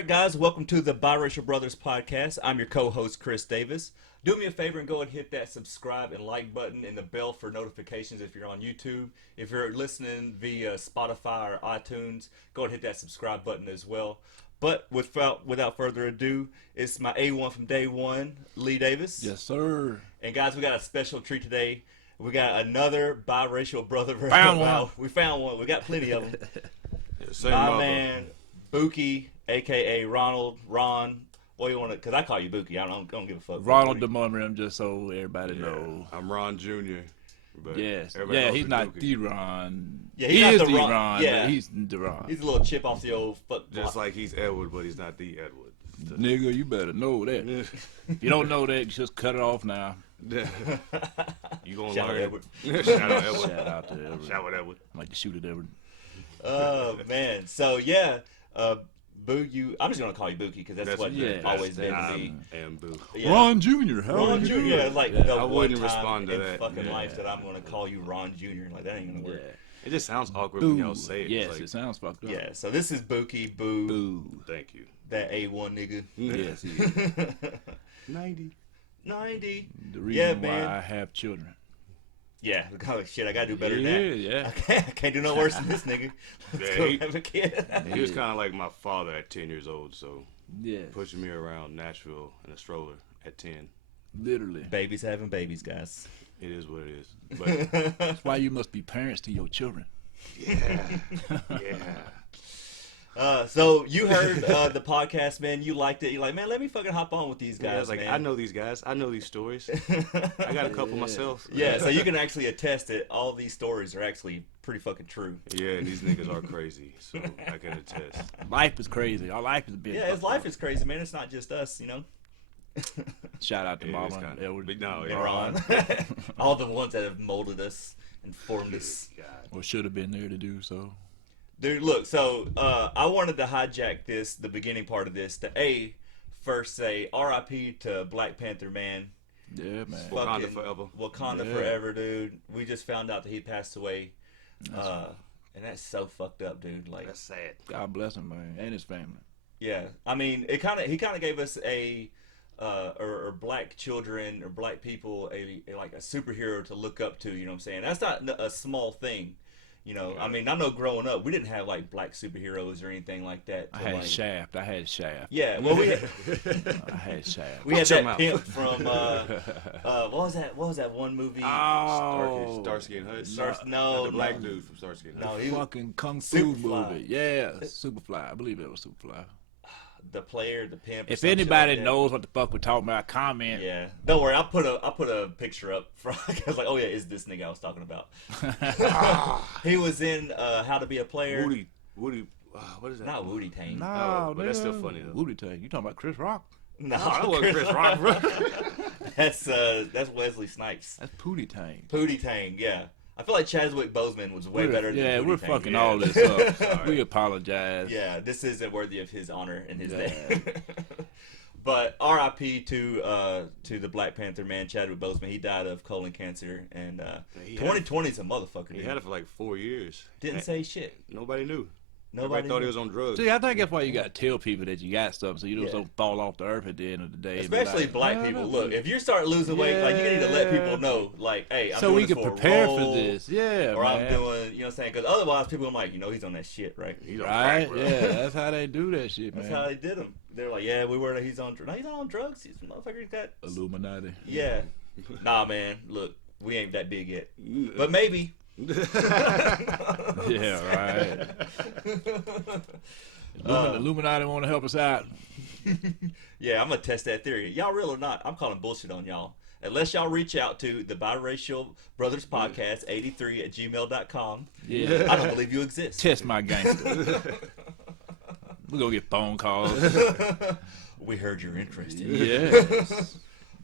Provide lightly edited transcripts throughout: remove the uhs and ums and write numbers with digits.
right, guys, welcome to the Biracial Brothers Podcast. I'm your co-host, Chris Davis. Do me a favor and go and hit that subscribe and like button and the bell for notifications if you're on YouTube. If you're listening via Spotify or iTunes, go and hit that subscribe button as well. But without further ado, it's my A1 from day one, Lee Davis. Yes, sir. And guys, we got a special treat today. We got another biracial brother. Found one. We found one. We got plenty of them. Same My mother. man, Buki, a.k.a. Ron. What do you want to, because I call you Buki. I don't give a fuck. Ronald DeMormon, just so everybody Yeah, knows. I'm Ron Jr. But Yes. everybody Yeah, knows he's me not Dookie. the Ron. Yeah, he he's not is the the Ron. Ron, Yeah. but he's the Ron. He's a little chip off the old fuck block. Just like he's Edward, but he's not the Edward. Nigga, you better know that. If you don't know that, just cut it off now. You gonna Shout out learn. Edward. Shout out Edward. Shout out to Edward. Shout out Edward. I like to shoot at Edward. Oh, man. So, yeah, Boo, I'm just going to call you Buki because that's what yeah, it's always been to me. And Boo. Yeah. Ron Jr., how Ron are you Jr. doing? Yeah, like Yeah. the I one wouldn't time respond to in that. fucking Yeah. life that I'm going to call you Ron Jr. Like, that ain't going to Yeah. work. It just sounds awkward when y'all say it. Yes, It's like, it sounds fucked up. Yeah, so this is Buki, Boo, Boo. thank you. that A1 nigga. Yes, he is. 90. 90. The reason Yeah, why man. I have children. Yeah, oh, shit, I got to do better than Yeah, that. yeah. I can't do no worse than this nigga. Let's Yeah, go he- have a kid. He was kind of like my father at 10 years old, so Yeah, pushing me around Nashville in a stroller at 10. literally. Babies having babies, guys. It is what it is. But That's why you must be parents to your children. yeah. So you heard the podcast, man. You liked it. You're like, man, let me fucking hop on with these guys, I was like, man. I know these guys. I know these stories. I got a couple Yeah. myself. Yeah, so you can actually attest that all these stories are actually pretty fucking true. Yeah, and these niggas are crazy, so I can attest. Life is crazy. Our life is big. Yeah, his life is crazy, man. It's not just us, you know. Shout out to Yeah, it's Mama, kinda- Edward. but no, And yeah. Ron. All the ones that have molded us and formed us. God. Or should have been there to do so. Dude, look, so I wanted to hijack the beginning part of this, to first say RIP to Black Panther, man. Yeah, man. Wakanda Fucking forever. Wakanda Yeah. forever, dude. We just found out that he passed away. That's- And that's so fucked up, dude. Like, That's sad. God bless him, man, and his family. yeah. I mean, he kind of gave us or black children or black people like a superhero to look up to. You know what I'm saying? That's not a small thing. You know, I mean, I know growing up we didn't have like black superheroes or anything like that. I to, had like, Shaft. I had Shaft. Yeah, well, we I had Shaft. had Watch your that mouth. pimp from what was that one movie? Oh, Starsky and Hutch. No, the black no. dude from Starsky and No, Hutch. he fucking Kung Fu Superfly. movie. Yeah, Superfly. I believe it was Superfly. The player, the pimp. or If some shit anybody like that. knows what the fuck we're talking about, comment. Yeah, don't worry. I'll put a picture up. I was like, oh yeah, it's this nigga I was talking about. He was in How to Be a Player. Woody. What is that? Not Woody Tang. No, but that's still nigga. funny, though. Woody Tang. You talking about Chris Rock? No, That wasn't Chris Rock, bro. that's Wesley Snipes. That's Pootie Tang. Pootie Tang. Yeah, I feel like Chadwick Boseman was way better than Yeah, Pootie we're Tang. fucking Yeah. all this up. Sorry. We apologize. Yeah, this isn't worthy of his honor and his Yeah. name. But R.I.P. to the Black Panther man, Chadwick Boseman. He died of colon cancer, and he 2020 is a motherfucker. He Dude. had it for like 4 years. Didn't And say shit. Nobody knew. Nobody Everybody thought knew. he was on drugs. See, I think that's why you got to tell people that you got something so you Yeah. don't fall off the earth at the end of the day. and be Especially like, black "Nah, people. nah, Look, nah." if you start losing weight, like you need to let people Yeah. know, like, hey, I'm so doing we this can for a prepare for role, this. Yeah, or man. I'm doing, you know what I'm saying? Because otherwise, people are like, he's on that shit, right? He's on Right? crack, bro. Yeah, that's how they do that shit, That's man. how they did him. They're like, yeah, we were. He's on. No, he's not on drugs. He's motherfucker got. Illuminati. Yeah. Nah, man. Look, we ain't that big yet, but maybe. Yeah, right. Illuminati want to help us out. Yeah, I'm gonna test that theory. Y'all real or not? I'm calling bullshit on y'all. Unless y'all reach out to the Biracial Brothers Podcast 83 at gmail.com. Yeah. I don't believe you exist. Test my gangster. We're going to get phone calls. We heard you're interested. Yes.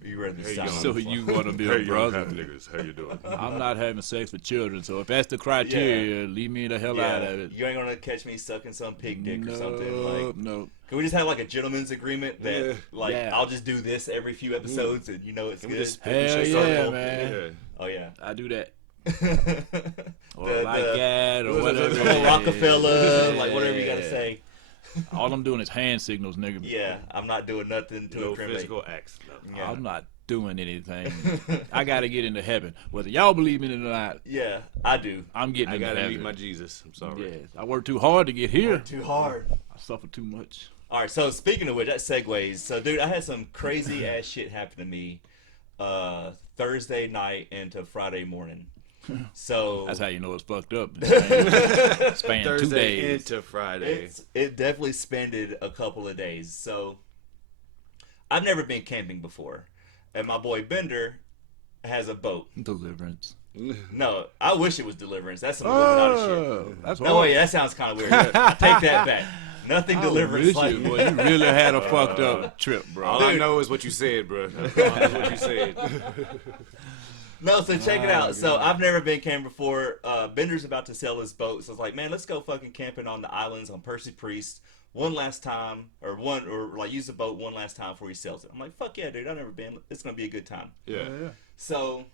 You ready to Hey, sign young- So on the you phone? want to be Hey, a young brother? half niggas, how you doing? I'm not having sex with children, so if that's the criteria, leave me the hell out of it. You ain't gonna catch me sucking some pig dick or something. Like, No. can we just have like a gentleman's agreement that, Yeah. like, Yeah. I'll just do this every few episodes and you know it's Can we good. just Hell Shit, yeah, circle. man. Yeah. Oh yeah. I do that. Or The- like the- that, or whatever. Rockefeller, like Yeah. whatever you gotta say. All I'm doing is hand signals, nigga. Yeah, I'm not doing nothing to No incriminate. physical acts. No. Yeah. I'm not doing anything. I gotta get into heaven, whether y'all believe in it or not. Yeah, I do. I'm getting I into gotta heaven. meet my Jesus. I'm sorry. Yes, I worked too hard to get here. Too hard. I suffer too much. All right, so speaking of which, that segues. So, dude, I had some crazy ass shit happen to me Thursday night into Friday morning. So That's how you know it's fucked up. It spanned 2 Thursday days. into Friday. it definitely spanned a couple of days. So I've never been camping before, and my boy Bender has a boat. Deliverance. No, I wish it was Deliverance. That's some Illuminati shit. Oh, that's No, wait, that sounds kind of weird. Take that back. Nothing Deliverance like you, boy, you really had a fucked up trip, bro. All I know is what you said, bro. That's what you said. No, so check it out. So I've never been camping before. Bender's about to sell his boat, so it's like, man, let's go fucking camping on the islands on Percy Priest one last time, or use the boat one last time before he sells it. I'm like, fuck yeah, dude, I've never been. It's gonna be a good time. Yeah. So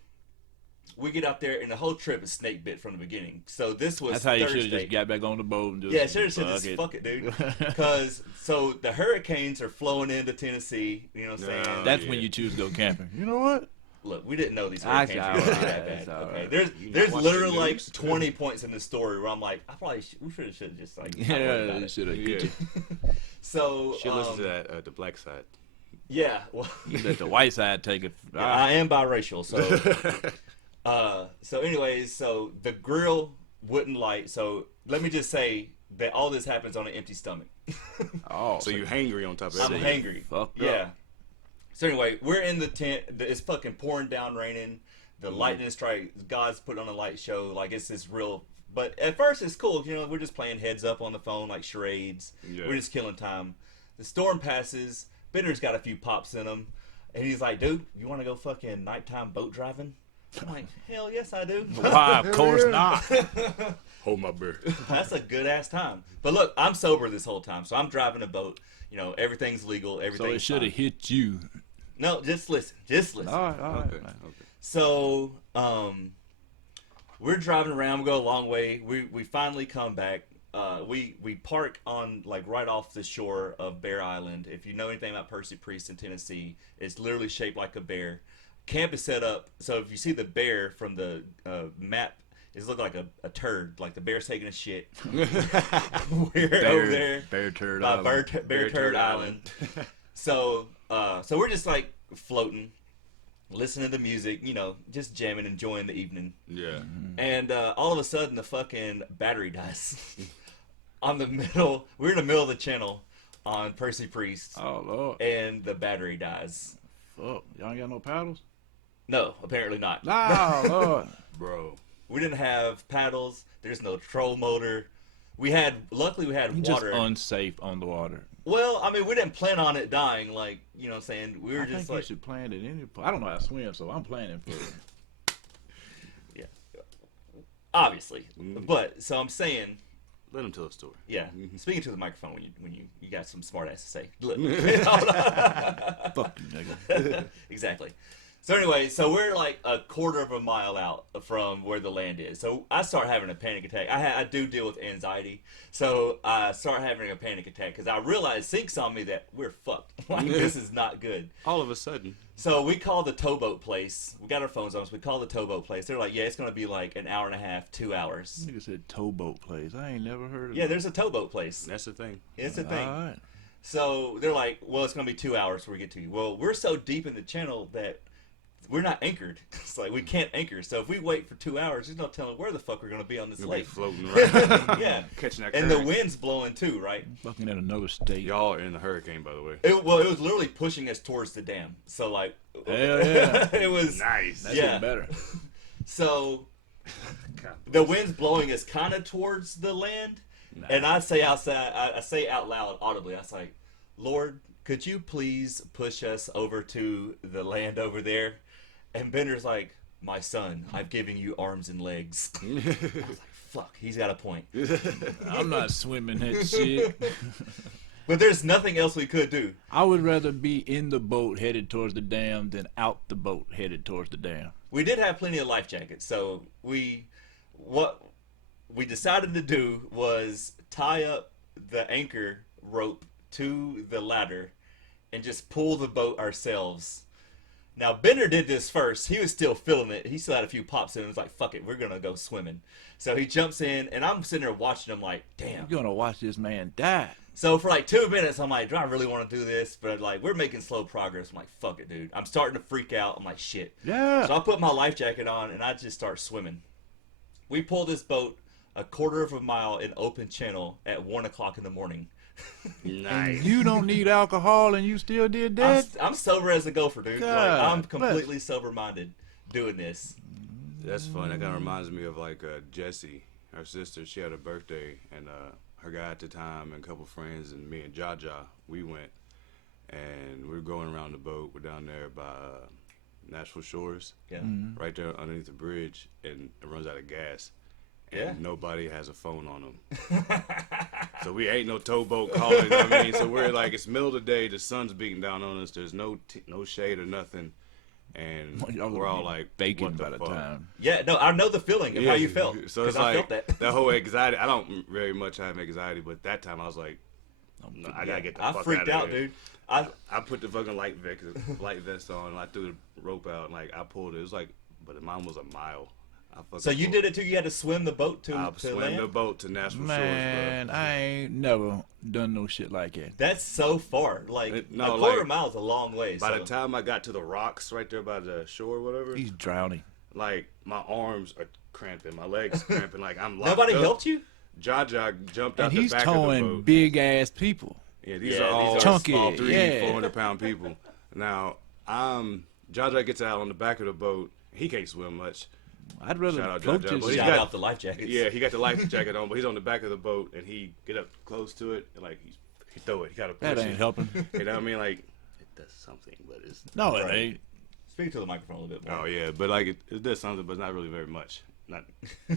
we get out there, and the whole trip is snake bit from the beginning. So this was That's how you Thursday. should have just got back on the boat and just Should have just fuck it, dude. Because so the hurricanes are flowing into Tennessee. You know what I'm saying? That's when you choose to go camping. You know what? Look, we didn't know these hurricanes were going to be that bad. all Okay, right. there's watch literally the like news? 20 points in the story where I'm like, we should have just like not worried Yeah, about you it. should have. Yeah. So She listens to that, the black side. yeah, well, Let the white side take it. I am biracial, so anyways, so the grill wouldn't light. So let me just say that all this happens on an empty stomach. Oh, So you're hangry on top of I'm everything. hangry. fucked up. Yeah. So anyway, we're in the tent. It's fucking pouring down, raining. The lightning strike. God's put on a light show. Like it's this real. But at first it's cool. You know, we're just playing heads up on the phone like charades. Yeah. We're just killing time. The storm passes. Bender's got a few pops in him, and he's like, "Dude, you want to go fucking nighttime boat driving?" I'm like, "Hell yes, I do." Why? Of course not. Hold my beer. That's a good ass time. But look, I'm sober this whole time, so I'm driving a boat. You know, everything's legal. So Everything's it should fine. have hit you. No, just listen. Just listen. All right. Okay. So, we're driving around. We go a long way. We finally come back. We park on like right off the shore of Bear Island. If you know anything about Percy Priest in Tennessee, it's literally shaped like a bear. Camp is set up so if you see the bear from the map, it looks like a turd, like the bear's taking a shit. We're over there, Bear Turd by Island. Bear Turd Island. So we're just like floating, listening to music, you know, just jamming, enjoying the evening. Yeah. And all of a sudden, the fucking battery dies. We're in the middle of the channel on Percy Priest, Oh Lord. and the battery dies. Fuck. Y'all ain't got no paddles? No, apparently not. No, Lord. Bro. We didn't have paddles. There's no troll motor. Luckily we had Just water. unsafe on the water. Well, I mean, we didn't plan on it dying. Like, you know what I'm saying? We were I just think like, you should plan it any. I don't know how to swim, so I'm planning for it. yeah, obviously. But so I'm saying, Let him tell a story. yeah. Speaking to the microphone when you got some smart ass to say. Look. Fuck you, nigga. Exactly. So anyway, so we're like a quarter of a mile out from where the land is. So I start having a panic attack. I do deal with anxiety. So I start having a panic attack because I realize Sync saw me that we're fucked. Like, this is not good. All of a sudden. So we call the towboat place. We got our phones on us. We call the towboat place. They're like, yeah, it's going to be like an hour and a half, 2 hours. Nigga said towboat place. I ain't never heard of Yeah, that. there's a towboat place. That's the thing. It's a thing. All right. So they're like, well, it's going to be 2 hours before we get to you. Well, we're so deep in the channel that we're not anchored. It's like we can't anchor. So if we wait for 2 hours, there's no telling where the fuck we're going to be on this You'll be lake. floating right. Yeah. Catching that And the current. wind's blowing too, right? Fucking in another state. Y'all are in a hurricane, by the way. It was literally pushing us towards the dam. So like, Hell yeah. it was Nice. That's yeah. even better. So the wind's blowing us kind of towards the land, and I say outside, I say out loud, audibly, I was like, Lord, could you please push us over to the land over there? And Bender's like, my son, I've given you arms and legs. I was like, fuck, he's got a point. I'm not swimming that shit. But there's nothing else we could do. I would rather be in the boat headed towards the dam than out the boat headed towards the dam. We did have plenty of life jackets, so what we decided to do was tie up the anchor rope to the ladder and just pull the boat ourselves. Now, Bender did this first. He was still feeling it. He still had a few pops in it. He was like, fuck it, we're going to go swimming. So he jumps in, and I'm sitting there watching him like, damn. You're going to watch this man die. So for like 2 minutes, I'm like, do I really want to do this? But like, we're making slow progress. I'm like, fuck it, dude. I'm starting to freak out. I'm like, shit. Yeah. So I put my life jacket on, and I just start swimming. We pull this boat a quarter of a mile in open channel at 1 o'clock in the morning. Nice. And you don't need alcohol, and you still did that? I'm sober as a gopher, dude. Like, God I'm completely sober-minded doing this. That's fun. That kind of reminds me of like Jessie, her sister. She had a birthday, and her guy at the time and a couple friends and me and Jaja, we went, and we were going around the boat. We're down there by Nashville Shores, right there underneath the bridge, and it runs out of gas. And nobody has a phone on them. So we ain't no towboat calling, you know what I mean? So we're like, it's middle of the day, the sun's beating down on us, there's no shade or nothing. And we're all like, bacon what the by the fuck? time. Yeah, no, I know the feeling of how you felt. So it's I like, felt that. whole anxiety, I don't very much have anxiety, but that time I was like, I gotta get the fuck out of here. I freaked out, dude. I put the fucking light vest on, and I threw the rope out, and like I pulled it. It was like, but mine was a mile. So you did it too? You had to swim the boat to swim land? the boat to Nashville Man, Shores, bro. I ain't never done no shit like that. That's so far. Like, a quarter mile is a long way. By the time I got to the rocks right there by the shore or whatever, He's drowning. like, my arms are cramping, my legs cramping, like, I'm locked Nobody up. helped you? Jaja jumped out And the he's back of the towing boat. big-ass people. Yeah, these are all chunky, small 300-400-pound yeah. people. Now, Jaja gets out on the back of the boat. He can't swim much. I'd rather Shout out float Jaja, this but he's Shout got- out the life jackets. Yeah, he got the life jacket on, but he's on the back of the boat, and he get up close to it, and like he throw it. He gotta push That it. ain't helping. You know what I mean? Like it does something, but it's No, it Right. ain't. Speak to the microphone a little bit more. oh yeah, but like it does something, but it's not really very much.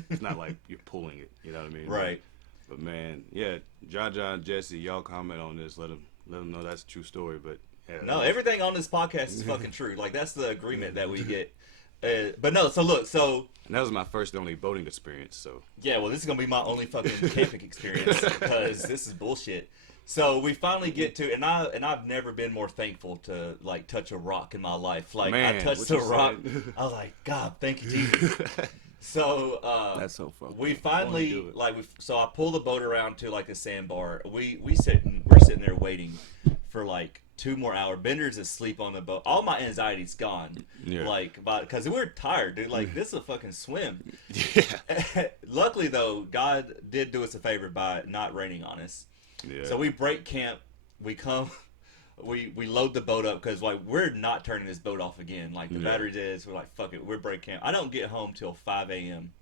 It's not like you're pulling it. You know what I mean? Right. But man, yeah, Jaja and Jesse, y'all comment on this. Let them know that's a true story. But yeah, No, everything on this podcast is fucking true. Like, that's the agreement that we get. But no, so look, and that was my first and only boating experience. So yeah, well, this is gonna be my only fucking camping experience because this is bullshit. So we finally get to, and I've never been more thankful to like touch a rock in my life. Like, Man, I touched what the you rock, said. I was like, God, thank you, Jesus. So That's so fucking. I we wanna finally do it. like so I pull the boat around to like a sandbar. We're sitting there waiting for like 2 more hours. Bender's asleep on the boat. All my anxiety's gone. Yeah. Like, because we're tired, dude. Like, this is a fucking swim. yeah, Luckily, though, God did do us a favor by not raining on us. yeah. So we break camp. We come. We load the boat up because like we're not turning this boat off again. Like the battery's is. We're like, fuck it. We're break camp. I don't get home till 5 a.m.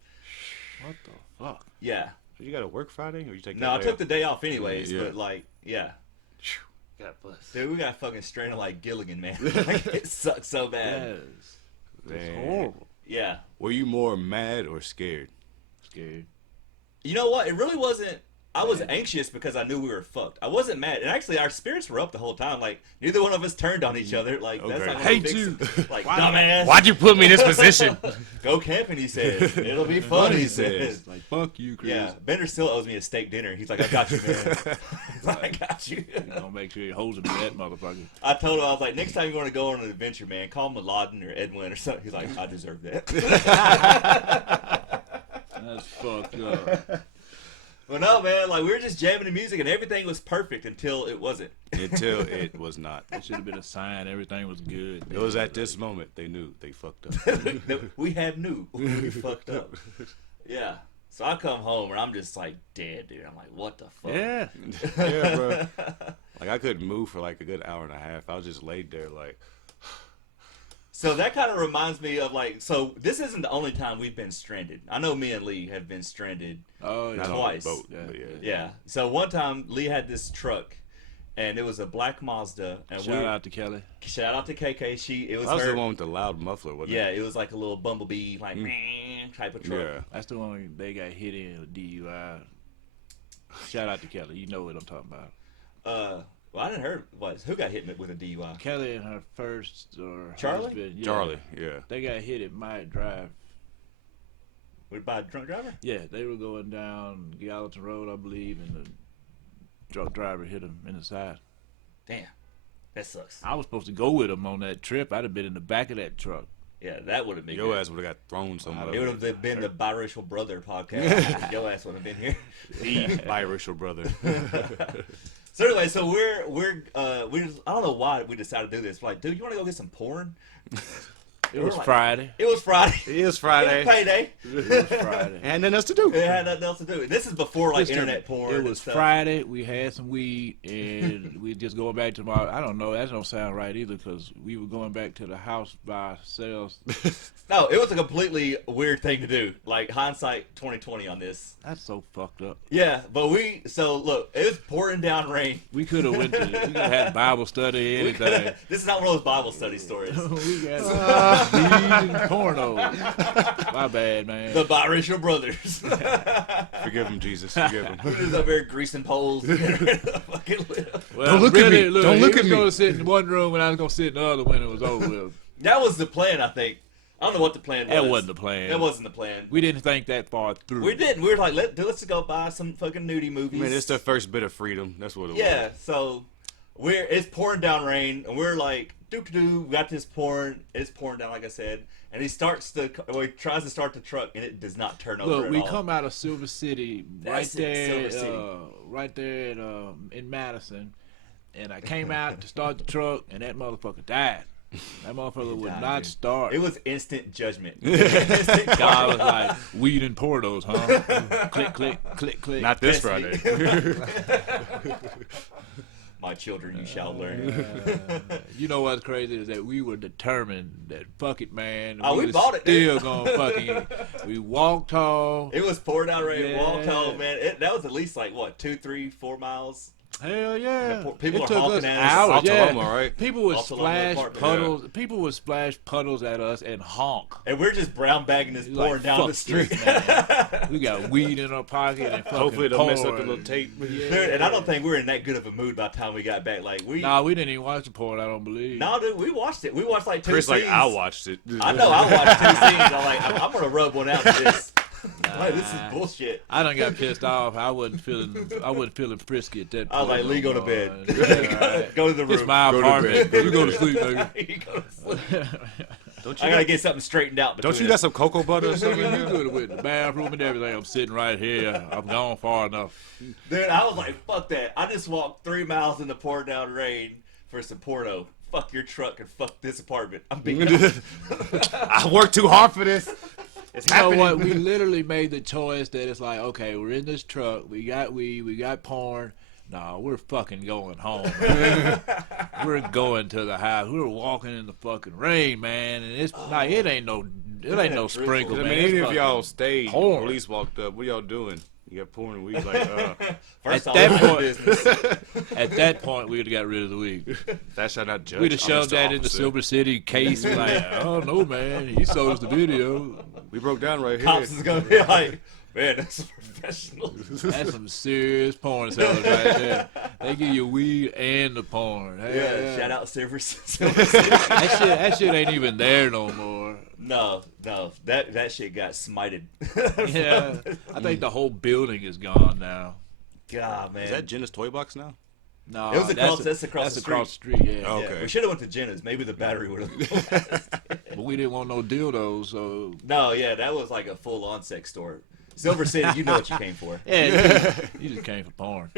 What the fuck? Yeah. You got to work Friday, or you take? No, I took the day off anyways. Yeah. But like, yeah. God bless. Dude, we got fucking stranded like Gilligan, man. Like, it sucks so bad. Yes. Man. It's horrible. Yeah. Were you more mad or scared? Scared. You know what? It really wasn't. I was anxious because I knew we were fucked. I wasn't mad, and actually, our spirits were up the whole time. Like neither one of us turned on each other. Like that's Okay. not gonna Hate fix you. it. Like dumbass. Why'd you put me in this position? Go camping, he says. It'll be fun, he says. Like, fuck you, Chris. Yeah, Bender still owes me a steak dinner. He's like, I got you, man. I got you. You know, make sure you hold him to that motherfucker. I told him, I was like, next time you want to go on an adventure, man, call Mladen or Edwin or something. He's like, I deserve that. That's fucked up. Well, no, man, like we were just jamming the music and everything was perfect until it wasn't. Until it was not. It should have been a sign everything was good. It was at this moment they knew they fucked up. We had knew. We fucked up. Yeah. So I come home and I'm just like dead, dude. I'm like, what the fuck? Yeah. Yeah, bro. Like I couldn't move for like a good hour and a half. I was just laid there like. So that kind of reminds me of like, so this isn't the only time we've been stranded. I know me and Lee have been stranded. Oh, yeah. Not Twice. on the boat, Yeah. but yeah. Yeah. So one time Lee had this truck, and it was a black Mazda. And Shout out to Kelly. Shout out to KK. It was That was her. the one with the loud muffler, wasn't Yeah, it? it was like a little bumblebee, like type of truck. Yeah. That's the one they got hit in with DUI. Shout out to Kelly. You know what I'm talking about. Well, I didn't hear who got hit with a DUI. Kelly and her first or Charlie? husband, yeah, Charlie, yeah. They got hit at Myatt Drive. By a drunk driver. Yeah, they were going down Gallatin Road, I believe, and truck driver hit him in the side. Damn, that sucks. I was supposed to go with him on that trip. I'd have been in the back of that truck. Yeah, that would have been Your good. ass would have got thrown somewhere. It would have been the Biracial Brother Podcast. Your ass would have been here. The biracial brother. So anyway, so we just, I don't know why we decided to do this. We're like, dude, you want to go get some porn? It was Friday. It was Friday. It is Friday. It was payday. It was Friday. And nothing else to do. It had nothing else to do. This is before like Listen, internet porn. It was Friday. We had some weed, and we just going back to I don't know. That don't sound right either, because we were going back to the house by ourselves. No, it was a completely weird thing to do. Like hindsight 2020 on this. That's so fucked up. Yeah, but look, it was pouring down rain. We could have we could have had Bible study, anything. This is not one of those Bible study stories. We got weed and porno. My bad, man. The Biracial Brothers. Forgive him, Jesus. Forgive him. We're just up here greasing poles. Fucking Well, Don't look at me. Look, Don't look at he was me. going to sit in one room, and I was going to sit in the other when it was over with. That was the plan, I think. I don't know what the plan was. That wasn't the plan. That wasn't the plan. We didn't think that far through. We didn't. We were like, let's go buy some fucking nudie movies. Man, it's the first bit of freedom. That's what it was. Yeah, so it's pouring down rain, and we're like, we got this porn. It's pouring down, like I said, and he tries to start the truck, and it does not turn over. Look, at we all. come out of Silver City, That's it, Silver City. right there in Madison, and I came out to start the truck, and that motherfucker died. That motherfucker would not start. It was instant judgment. God was like, weed and pornos, huh? Click, click, click, click. Not this Destiny. Friday. My children, you shall learn. You know what's crazy is that we were determined that fuck it, man. We was bought it, Still dude. gonna fucking. We walked home. It was pouring down rain. Yeah. Walked home, man. That was at least like what, 2, 3, 4 miles. Hell yeah! People It are took honking us at us. hours. Oklahoma, Yeah. right? People would Oklahoma splash apartment, puddles. People would splash puddles at us and honk. And we're just brown bagging this pouring Like, down fuck the street. this, man. We got weed in our pocket and fucking Hopefully, don't mess up porn. the little tape. Yeah. Dude, and I don't think we were in that good of a mood by the time we got back. Like we We didn't even watch the porn. I don't believe. No, dude, we watched it. We watched like 2 Chris, scenes. like, I watched it. I know, I watched 2 scenes. I'm like, I'm gonna rub one out for this. Like, this is bullshit. I done got pissed off. I wasn't feeling frisky at that point. I was like, Lee, go to no bed. more. Yeah, right. Go to the room. It's my Go to apartment. bed. You go to sleep, nigga. You go to sleep. Don't I you gotta got, get something straightened out. don't between you got us. some cocoa butter or something? You could have went to the bathroom and everything. I'm sitting right here. I'm gone far enough. Dude, I was like, fuck that. I just walked 3 miles in the pouring down rain for some porno. Fuck your truck and fuck this apartment. I'm being I worked too hard for this. It's You know happening. what? We literally made the choice that it's like, okay, we're in this truck. We got weed. We got porn. No, we're fucking going home. We're going to the house. We were walking in the fucking rain, man, and it's like it ain't no sprinkle, I man. mean, It's any of fucking y'all stayed, porn. police walked up. What y'all doing? You got porn and weed. Like, First At off, that mind point- business. At that point, we'd have got rid of the weed. that shall not judge. We'd have I'm shoved just the that in the officer. Silver City case. Like, oh no, man, he sold us the video. We broke down right here. Cops is gonna be like, man, that's professional. That's some serious porn sellers right there. They give you weed and the porn. Yeah, shout out Silver City. That shit ain't even there no more. No, that shit got smited. Yeah, I think the whole building is gone now. God, man. Is that Jenna's toy box now? No, It was that's across the across the street. Yeah, Oh. Yeah, Okay. we should have went to Jenna's. Maybe the battery would have. but we didn't want no dildos, so No, yeah, that was like a full-on sex store. Silver City, you know what you came for. yeah, you just came for porn.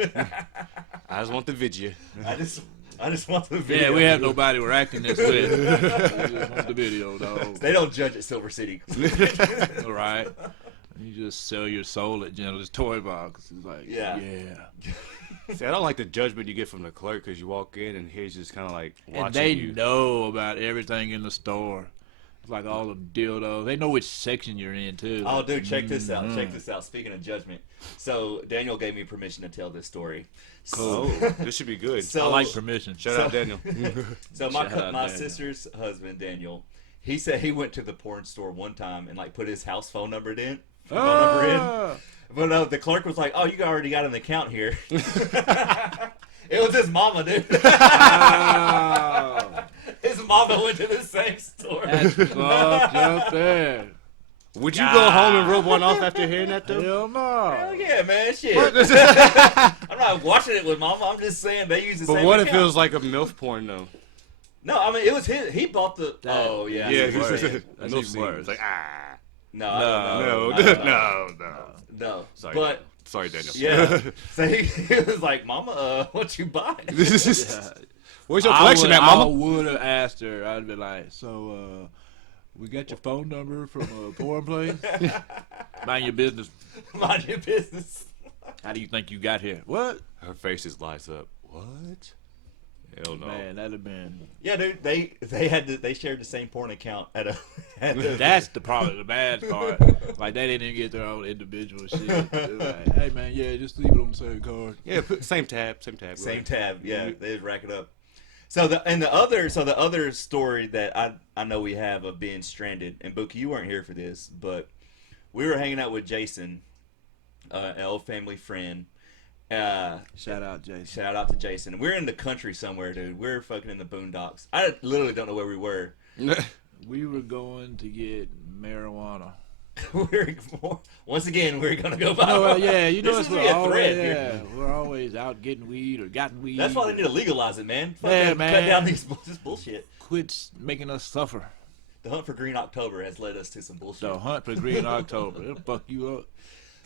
I just want the video. I just want the video. Yeah, we have nobody we're acting this with. We just want the video, dog. They don't judge at Silver City. All right, you just sell your soul at General's Toy Box. It's like, Yeah. See, I don't like the judgment you get from the clerk because you walk in and he's just kind of like watching And they you. know about everything in the store. It's like all the dildos. They know which section you're in too. Oh, dude, check this out. Check this out. Speaking of judgment, so Daniel gave me permission to tell this story. Oh, this should be good. So, I like permission. Shout out Daniel. So Shout out my Daniel. sister's husband, Daniel, he said he went to the porn store one time and like put his house phone number in. Ah! But the clerk was like, "Oh, you already got an account here." It was his mama, dude. Wow. His mama went to the same store. That's fucked up there. Would you go home and rub one off after hearing that though? Hell no. Hell yeah, man, shit. I'm not not watching it with Mama. I'm just saying they use the same But what if account. it was like a MILF porn though? No, I mean it was his. He bought the. Oh yeah. Yeah, I see what you're saying. That's MILF even scene. worse. It's like No, I don't know. no. No. Sorry, But Daniel. yeah, so he was like, "Mama, what you buy?" Yeah. Where's your collection at, I Mama? would have asked her. I'd be like, so, we got your phone number from a porn place? Mind your business. Mind your business. How do you think you got here? What? Her face just lights up. What? Hell no. Man, that'd have been. Yeah, dude, they shared the same porn account at a. That's probably the bad part. Like they didn't even get their own individual shit. It was like, hey man, yeah, just leave it on the same card. Yeah, same tab. Same right. tab. Yeah, they'd rack it up. So the other story that I know we have of being stranded, and Bookie, you weren't here for this, but we were hanging out with Jason, an old family friend. Shout out, Jason. Shout out to Jason. We're in the country somewhere, dude. We're fucking in the boondocks. I literally don't know where we were. We were going to get marijuana. Once again, we're gonna go buy. No, yeah, you know this it's is a thread. yeah, we're always out getting weed or gotten weed. That's why they need to legalize it, man. Yeah, Fucking man. cut down this bullshit. Quit making us suffer. The hunt for Green October has led us to some bullshit. The hunt for Green October. It'll fuck you up.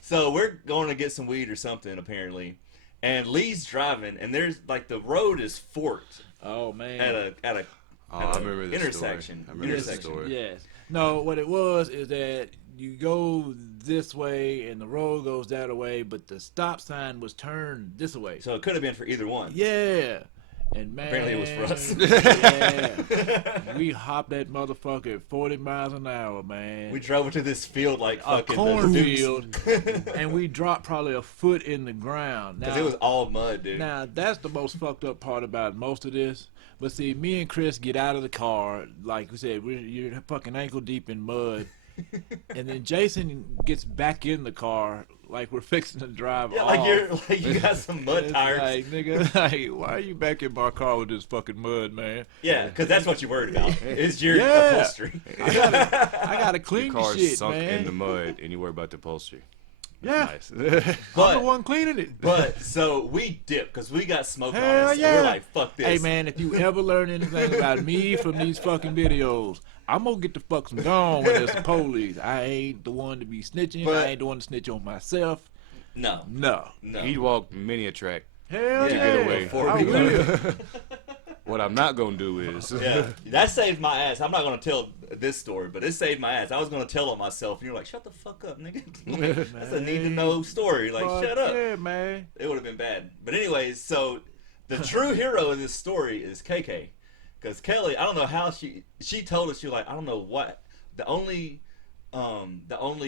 So we're going to get some weed or something apparently, and Lee's driving, and there's like the road is forked Oh man. at a I remember this intersection. Story. I remember this story. Yes. No, what it was is that you go this way and the road goes that way, but the stop sign was turned this way. So it could have been for either one. Yeah. And man, Apparently it was for us. Yeah. We hopped that motherfucker at 40 miles an hour, man. We drove into this field like A fucking cornfield, and we dropped probably a foot in the ground. Because it was all mud, dude. Now, that's the most fucked up part about most of this. But see, me and Chris get out of the car, like we said, you're fucking ankle deep in mud. And then Jason gets back in the car like we're fixing to drive Yeah, off. like you got some mud It's tires. like, nigga, like, why are you back in my car with this fucking mud, man? Yeah, because that's what you're worried about. It's your Yeah. upholstery. I gotta clean Your the car's shit, sunk man. in the mud, and you worry about the upholstery. Yeah. Nice. I'm But- the one cleaning it. But so we dipped because we got smoke on Hell us. yeah. And we're like, fuck this. Hey, man, if you ever learn anything about me from these fucking videos, I'm gonna get the fucks gone when there's some police. I ain't the one to be snitching. But- I ain't the one to snitch on myself. No. No. He'd walk many a track. Hell To yeah. get away. Before I we go. will. What I'm not gonna do is. Yeah, that saved my ass. I'm not gonna tell this story, but it saved my ass. I was gonna tell on myself, and you're like, "Shut the fuck up, nigga." That's a need to know story. Like, Fuck shut up. Yeah, man. It would have been bad. But anyways, so the true hero of this story is KK, because Kelly, I don't know how she told us, she was like, I don't know what the only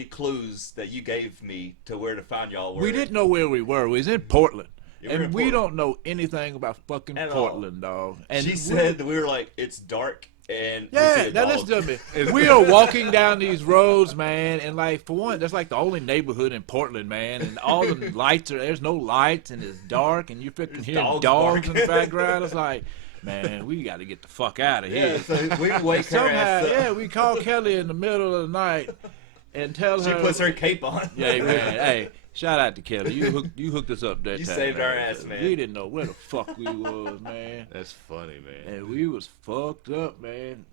clues that you gave me to where to find y'all were. We didn't know where we were. We was in Portland. Yeah, we were in And we Portland. don't know anything about fucking At all. Portland, dog. And She said that we were like, it's dark and we yeah, see a now dog. listen to me. We are walking down these roads, man, and like for one, that's like the only neighborhood in Portland, man, and all the lights there's no lights and it's dark and you're freaking There's hearing dogs dogs in the barking. background. It's like, man, we got to get the fuck out of Yeah, here. so we wake her Somehow, ass up. yeah, we call Kelly in the middle of the night and tell She her. puts her cape on. Yeah, man. Hey, shout out to Kelly. You hooked us up that You time. saved man. our ass, man. We didn't know where the fuck we was, man. That's funny, man. And we was fucked up, man.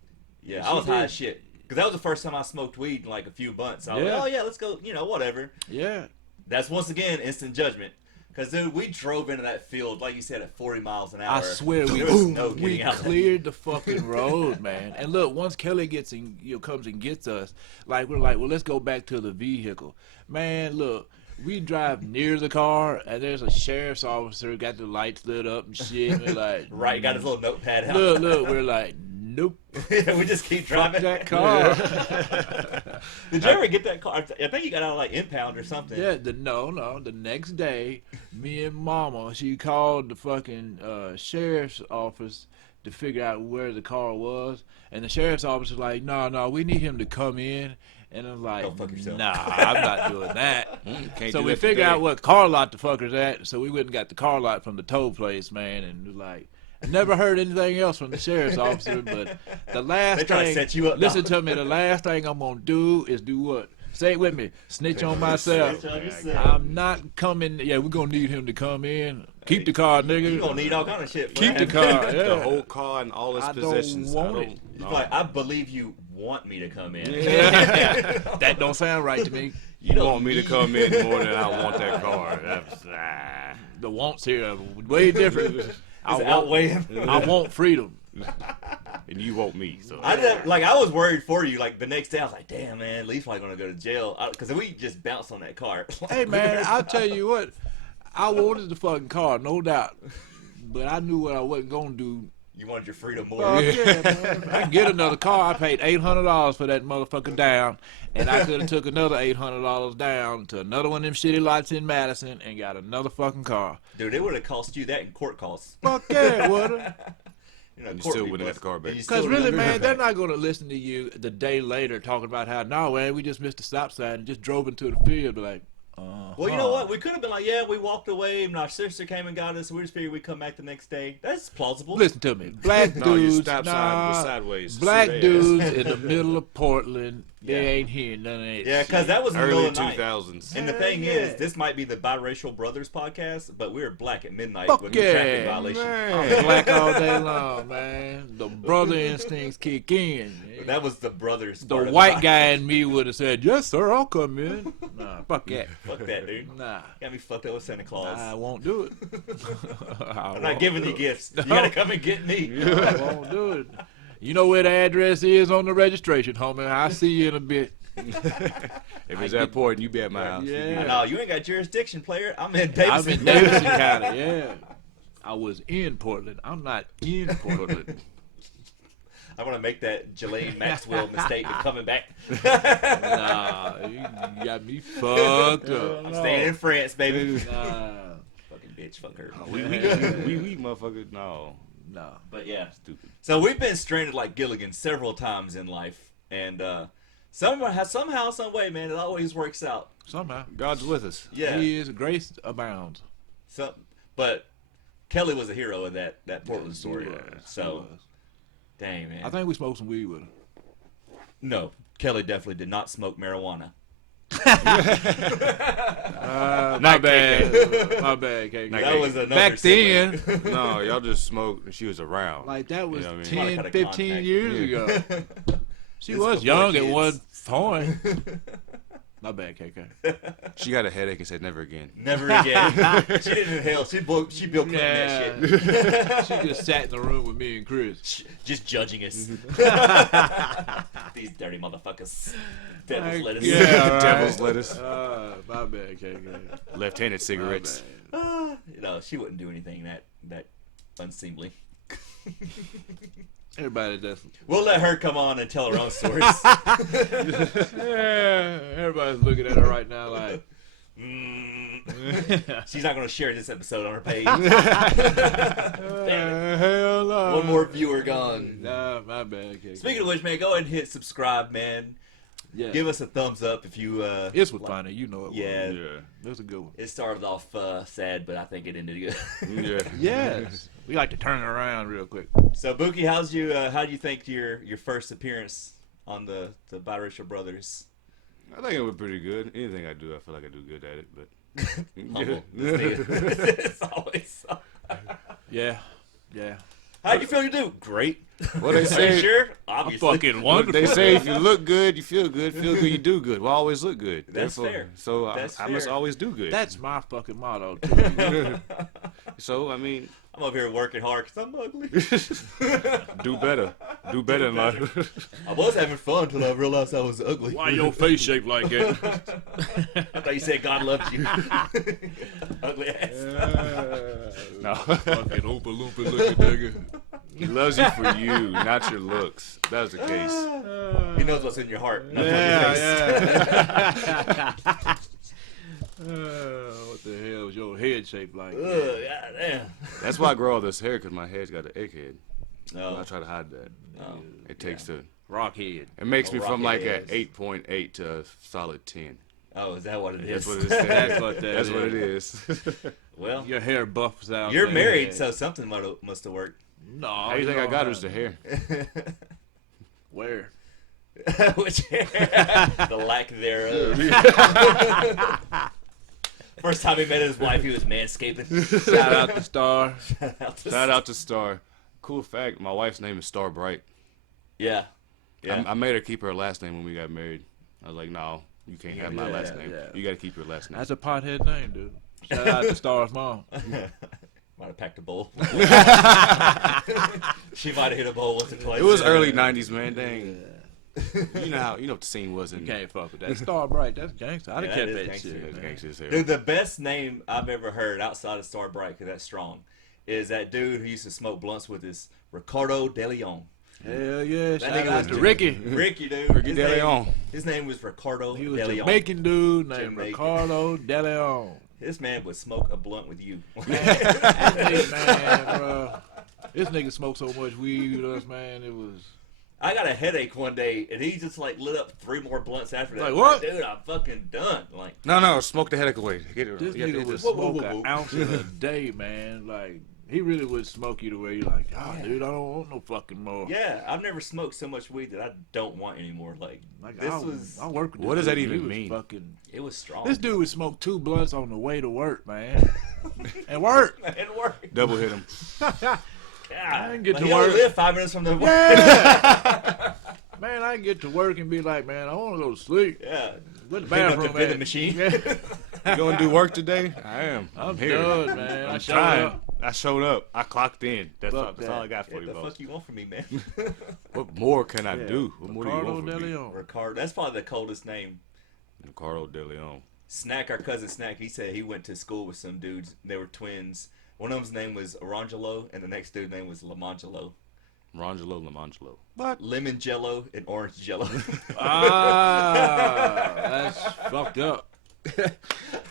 Yeah, She I was high did. as shit. Because that was the first time I smoked weed in like a few months. I was Yeah. like, oh yeah, let's go, whatever. Yeah. That's once again instant judgment. Because, dude, we drove into that field, like you said, at 40 miles an hour. I swear there was no we getting out there. cleared the fucking road, man. And look, once Kelly comes and gets us, like we're like, well, let's go back to the vehicle, man. Look, we drive near the car, and there's a sheriff's officer got the lights lit up and shit. And we're like, Right, got his little notepad out. look, we're like, nope, We just keep fuck driving. that car. Did you ever get that car? I think you got out of like impound or something. Yeah, the next day, me and Mama, she called the fucking sheriff's office to figure out where the car was, and the sheriff's office was like, no, we need him to come in, and I'm like, Go fuck yourself. nah, I'm not doing that. Can't So do we that figured today. out what car lot the fucker's at, so we went and got the car lot from the tow place, man, and was like, I never heard anything else from the sheriff's officer, but the last They try to thing, set you up, listen dog. to me, the last thing I'm gonna do is do what? Say it with me. Snitch on myself. Snitch on yourself. I'm not coming. Yeah, we're gonna need him to come in. Keep the car, nigga. You gonna need all kind of shit. Keep the car. Yeah. The whole car and all its I possessions. don't want it. He's like, I believe you want me to come in. That don't sound right to me. You don't want me to come in more than I want that car. That's, The wants here are way different. I want freedom. and you want me. So I was worried for you. Like the next day, I was like, damn man, Lee's probably gonna go to jail because we just bounced on that car. Hey man, I'll tell you what. I wanted the fucking car, no doubt. But I knew what I wasn't gonna do. You wanted your freedom more. Oh, yeah, man. I can get another car. I paid $800 for that motherfucker down, and I could have took another $800 down to another one of them shitty lots in Madison and got another fucking car. Dude, it would have cost you that in court costs. Fuck yeah, it would have. You know, you still wouldn't have got the car back. Because really, man, they're not going to listen to you the day later talking about how, no, man, we just missed the stop sign and just drove into the field. Like, well, you know what? We could have been like, yeah, we walked away, and our sister came and got us. We just figured we'd come back the next day. That's plausible. Listen to me. Black No, your dudes, stop sign was sideways. black See their dudes ass. in the middle of Portland, they Yeah. ain't hearing none of that Yeah, shit. because that was in the middle Early of the night. 2000s. And the thing Yeah. is, this might be the Biracial Brothers Podcast, but we're black at midnight Fuck with a traffic yeah, violation. I'm black all day long, man. The brother instincts kick in. But that was the brothers. The part of white podcast. guy in me would have said, yes, sir, I'll come in. Nah, fuck that. Fuck that, dude. Nah, Got me fucked up with Santa Claus. I won't do it. I'm not giving you gifts. You gotta come and get me. I won't do it. You know where the address is on the registration, homie. I'll see you in a bit. If it's that important, you be at my house. Yeah. No, you ain't got jurisdiction, player. I'm in Davidson. I'm in Davidson County, yeah. I was in Portland. I'm not in Portland. I'm gonna make that Jelaine Maxwell mistake of coming back. Nah, you got me fucked up. I'm staying in France, baby. Nah, Fucking bitch, fuck her. We motherfucker, no. nah. But yeah. Stupid. So we've been stranded like Gilligan several times in life, and somehow, some way, man, it always works out. Somehow. God's with us. Yeah. He is, grace abounds. But Kelly was a hero in that Portland She story. was, So, she was. dang man. I think we smoked some weed with her. No, Kelly definitely did not smoke marijuana. My bad. My bad, KK. That was another Back then, segment. No, y'all just smoked and she was around. like that was You know what I 10, mean? Lot of 15 contact. years ago. She This was before young at kids. one point. My bad, KK. She got a headache and said never again. Never again. She didn't inhale. She Bill Clinton that shit. She just sat in the room with me and Chris. Just judging us. These dirty motherfuckers. Devil's Like, lettuce. yeah, right. Devil's lettuce. My bad, KK. Left-handed cigarettes. No, she wouldn't do anything that unseemly. Everybody does. We'll let her come on and tell her own stories. Yeah, everybody's looking at her right now like. She's not going to share this episode on her page. Hell no. One more viewer gone. Nah, my bad, KK. Speaking of which, man, go ahead and hit subscribe, man. yeah. Give us a thumbs up if you. This was funny, you know it. Yeah. was. Yeah. It was a good one. It started off sad, but I think it ended good. Yeah. Yes, we like to turn it around real quick. So, Buki, how do you think your first appearance on the Biracial Brothers? I think it was pretty good. Anything I do, I feel like I do good at it. But Humble. It's always. Yeah, yeah. How'd you feel you do? Great. What they Are you say? sure? I'm Obviously. fucking wonderful. They say if you look good, you feel good. Feel good, you do good. Well, always look good. That's Therefore, fair. So That's I must fair. always do good. That's my fucking motto too. So I mean, I'm over here working hard because I'm ugly. do better. Do better in life. I was having fun until I realized I was ugly. Why your face shaped like that? I thought you said God loved you. Ugly ass. No, Fucking oompa loompa looking nigga. he loves you for you, not your looks. That's the case. He knows what's in your heart. Not Yeah, your face. yeah. What the hell is your head shaped like? Ugh, goddamn. That's why I grow all this hair, because my head's got an egghead. No. I try to hide that. Oh. It takes the. Rock head. It makes Oh, me from like rocket a 8.8 to a solid 10. Oh, is that what it is? That's what it is. That's what that That's what it is. is. Well, Your hair buffs out. you're there. married, so something must have worked. No. How do you think I got it was the hair? Where? Which the lack thereof. First time he met his wife, he was manscaping. Shout out to Star. Shout out to Star. Cool fact, my wife's name is Star Bright. Yeah. I made her keep her last name when we got married. I was like, no, you can't have my last name. Yeah. You got to keep your last name. That's a pothead name, dude. Shout out to Star's mom. Might have packed a bowl. She might have hit a bowl once or twice. It was early 90s, man. Dang. You know what the scene was in. You can't fuck with that. Star Bright, that's gangster. I'd have kept that gangster. shit. That's Man. gangster as hell. Dude, the best name I've ever heard outside of Star Bright, because that's strong, is that dude who used to smoke blunts with us, Ricardo De Leon. Hell yeah. That Shout nigga out was to Ricky. Ricky, dude. Ricky De Leon. His name was Ricardo He was De a Leon. Jamaican dude named Jamaican. Ricardo De Leon. This man would smoke a blunt with you. That nigga, man, bro. This nigga smoked so much weed with us, man. It was. I got a headache one day, and he just like lit up 3 more blunts after that. Like, what? Dude, I'm fucking done. Like, No, smoke the headache away. This nigga would Whoa, smoke whoa, whoa, an whoa. ounce a day, man. Like, he really would smoke you to where you're like, oh, dude, I don't want no fucking more. yeah, I've never smoked so much weed that I don't want anymore. Like this was, I work with this What does that dude. He even was mean? Fucking, it was strong. this dude would smoke 2 blunts on the way to work, man. And work. It worked. Double hit him. God, I didn't get like, to he only work. lived 5 minutes from the work. Yeah. Man, I can get to work and be like, man, I want to go to sleep. Yeah. What the Pick up the bathroom vending at? machine. Yeah. You going to do work today? I am. I'm here. done, man. I I'm showed trying. up. I showed up. I clocked in. That's Fuck all that. I got for What you, the boss. fuck you want from me, man? What more can I Yeah. do? What more do you Ricardo want De from me? Leon. Ricardo. That's probably the coldest name. Ricardo De Leon. Snack, our cousin Snack, he said he went to school with some dudes. They were twins. One of them's name was Orangelo, and the next dude's name was Lamangelo. Rangelo Lamangelo. What? Lemon Jello and Orange Jello. Ah, that's fucked up.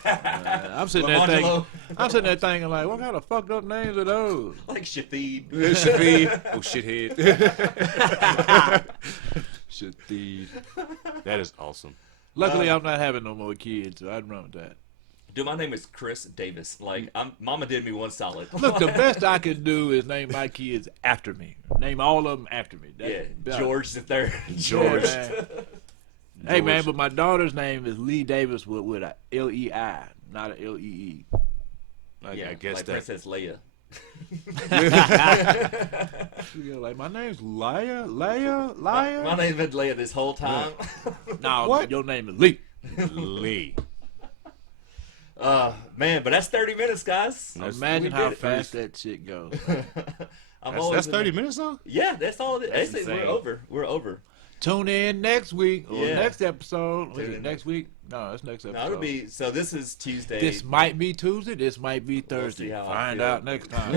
I'm sitting there thinking, like, what kind of fucked up names are those? Like Shathid. Shafi. Oh, shithead. Shathid. That is awesome. Luckily, I'm not having no more kids, so I'd run with that. Dude, my name is Chris Davis. Like, Mama did me one solid. Look, the best I could do is name my kids after me. Name all of them after me. Yeah, That's George the Third. George. Yeah, man. Hey, man, but my daughter's name is Lee Davis with a L-E-I, not a L-E-E. Yeah, I guess like that. Princess Leia. Yeah, like, my name's Leia? My name's been Leia this whole time. No, What? your name is Lee. Lee. Man, but that's 30 minutes, guys. Imagine we how did it. fast that shit goes. That's 30 minutes, though? Yeah, that's all. That's We're insane. over. We're over. Tune in next week or Yeah. next episode. Tune in. Next week? No, it's next episode. No, it'll be. So this is Tuesday. This might be Tuesday. This might be We'll Thursday. see how I Find feel. out next time.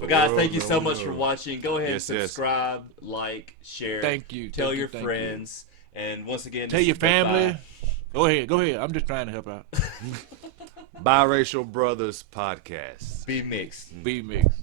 But guys, thank you so much for no. watching. Go ahead Yes, and yes. subscribe, like, share. Thank you. Tell Thank you, your thank friends. And once again, Tell this your is goodbye. family. Go ahead. I'm just trying to help out. Biracial Brothers Podcast. Be mixed. Be mixed.